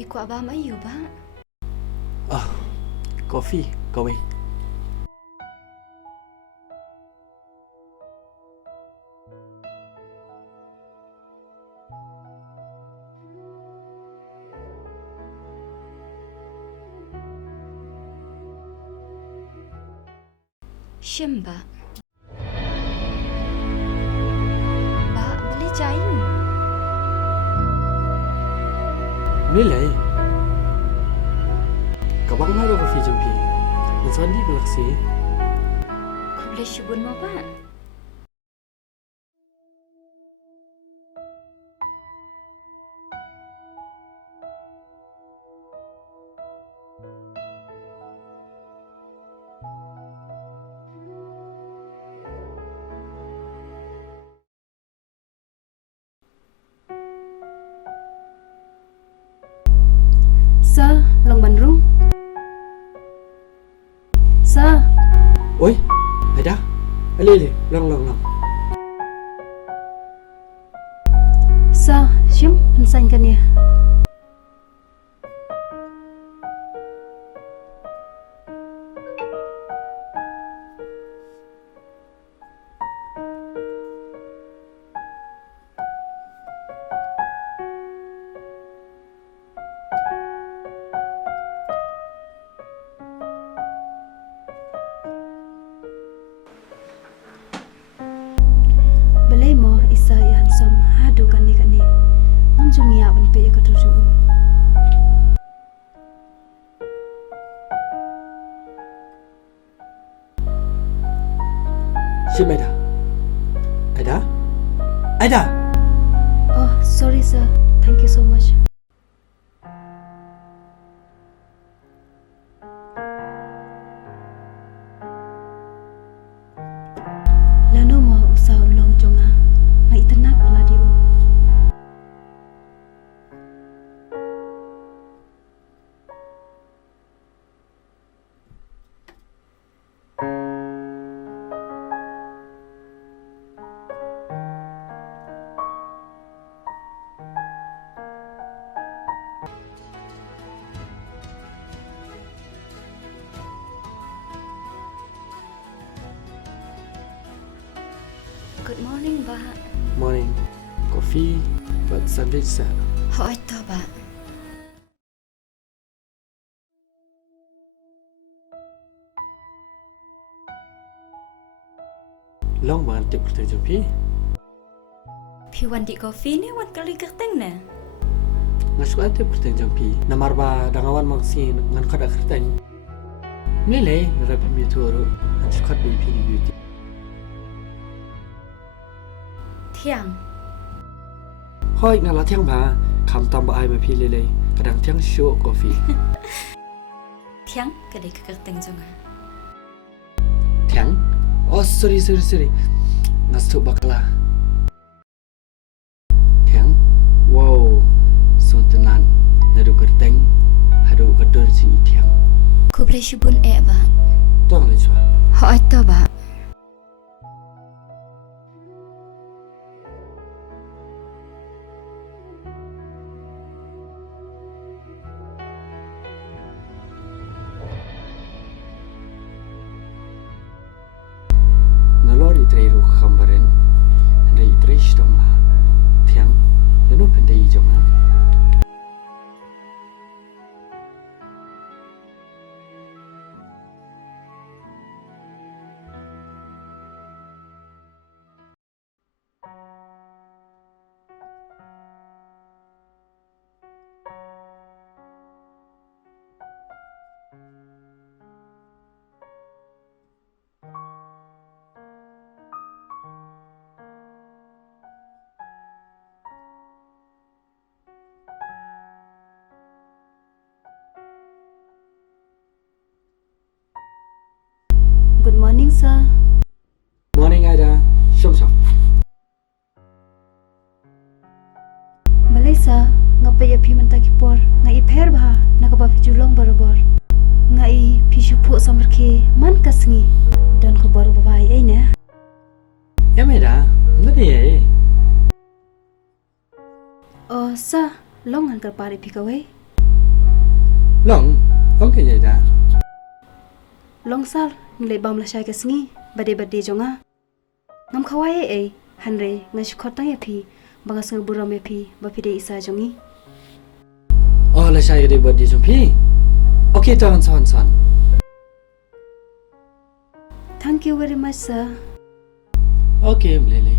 Thì quả ba mấy yêu ba? Coffee, go away. Shem ba? Ba beli cain. Nilai. Kabang na coffee jampi. Nasaan di balaksi? Kau boleh syubun mau ba? Sir, long bandrung. Sir. Oi, ada? Ali, long. Sir, siapa pensan kan ya? Balai mo isa yan som hadu kani. Nam jumia wan pe ka tuju. Siapa ada? Ada? Ada? Oh, sorry sir. Thank you so much. Lano mo usaw long jonga. Mai tenak pala dia. Good morning ba? Morning. Coffee, but sandwich sir. Hỏi to ba? Long banget tip kerja jampi. Pi wan di kopi ni wan kali kerteng na. Ngasuk tip kerja jampi. Namar ba dangawan maksin ngan kada kerja. Nilai rapi mituru. Ngasuk kat beauty beauty. Thiang. Hoi ngala tiang ba. Kam tambah ai ma pi lele. Kadang tiang show coffee. Thiang kadai ke kerteng jonga. Tiang? Oh sorry. Ngasuk bakla. Tiang? Wow. So tenan. Nadu kerteng. Hadu kedor sini tiang. Ku boleh syubun ba? Tuang le chua. Ho ato ba? Nalori trairu khambarin. Andai treish dong ma. Tiang, leno pendai jong ha. Good morning, sir. Morning Aida. Shom shom. Balai sir, ngapa ya pi mentaki por, ngai pher bah, nakaba pi julong barabor. Ngai pi shupu samarke man kasngi dan khabar babai ai ne. Ya Aida, nani ye? Oh, sir, long angkar pare pi kawai. Long ke Aida. Long sar, nilai bam la syai kasngi, bade jonga. Ngam khawai ai, hanre ngai shukotang ya pi, bangas ngai buram ya pi, bapi de isa jongi. Oh, la syai gede buat di jumpi. Okay, tahan san. Thank you very much, sir. Okay, Mlele.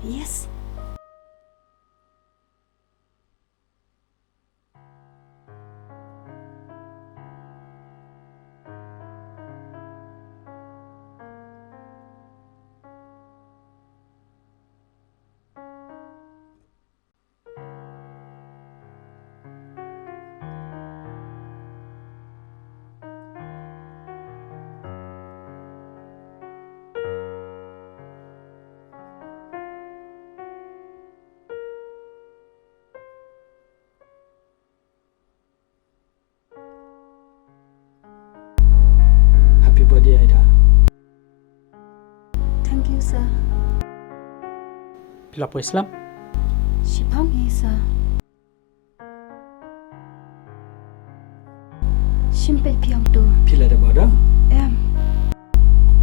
Yes. Happy birthday Aida. Thank you, sir. Pilapo Islam. Shipang sir. Simpel piang tu. Pila ada boda. Em,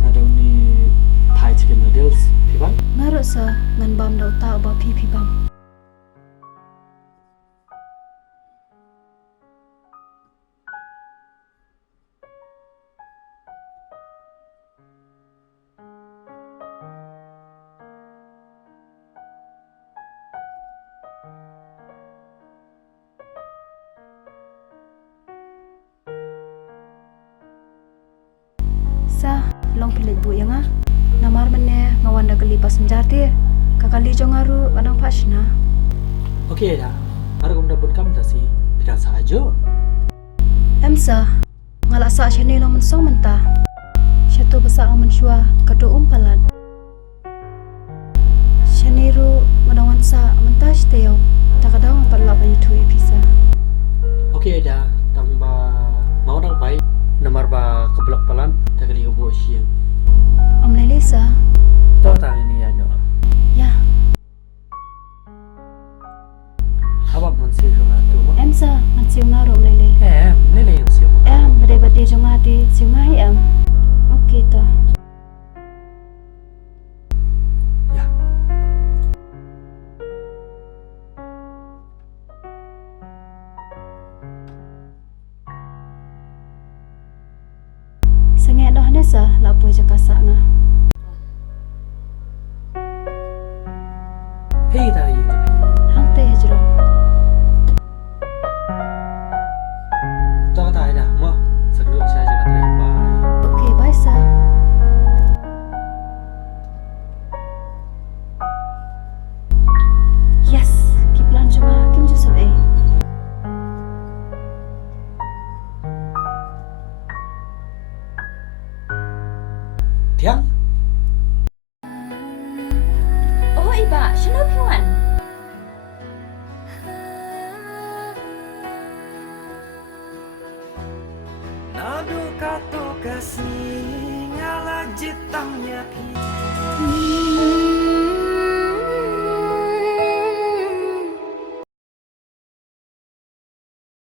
Ada ni Thai chicken noodles. Piban. ngarut sir, ngan bam dau ta ba pi bam. Sa, long pilit bu yang ah. Namar mene ngawan da kali passenger dia. Kakali jongaru padang pasna. Okay Aida. Ada kum dapur kam tasi. Pira sahaja. Em sa, ngalak sa syane long mensong mentah. Syatu besa aman syua kado umpalan. Syaniru menawan sa mentah steo. Takadaw ang pala banyu tu episa. Okay Aida. Tamba mau nak baik. Namar ba keblok palan. Tak kali kebuat siang. Om lele sa. Tahu tak ini ya no. Ya, Apa mansir sama tu? em sa, man siu ngaro om lele. Nilai yang siapa? Em, bade jongati siu ngai em. Okey to. Ya. Sangat dah nesa lapo jakasa nga. Hei dah ini. Hang teh jero. Tahu tak Aida? Mau segera saya jaga terima. Okey, bye sa. Yes, kiplan jonga kim jusab eh. Tiang? Oh, บะฉันเอาพี่วัน Nadu katu kasih ngala jitamnya pi นี่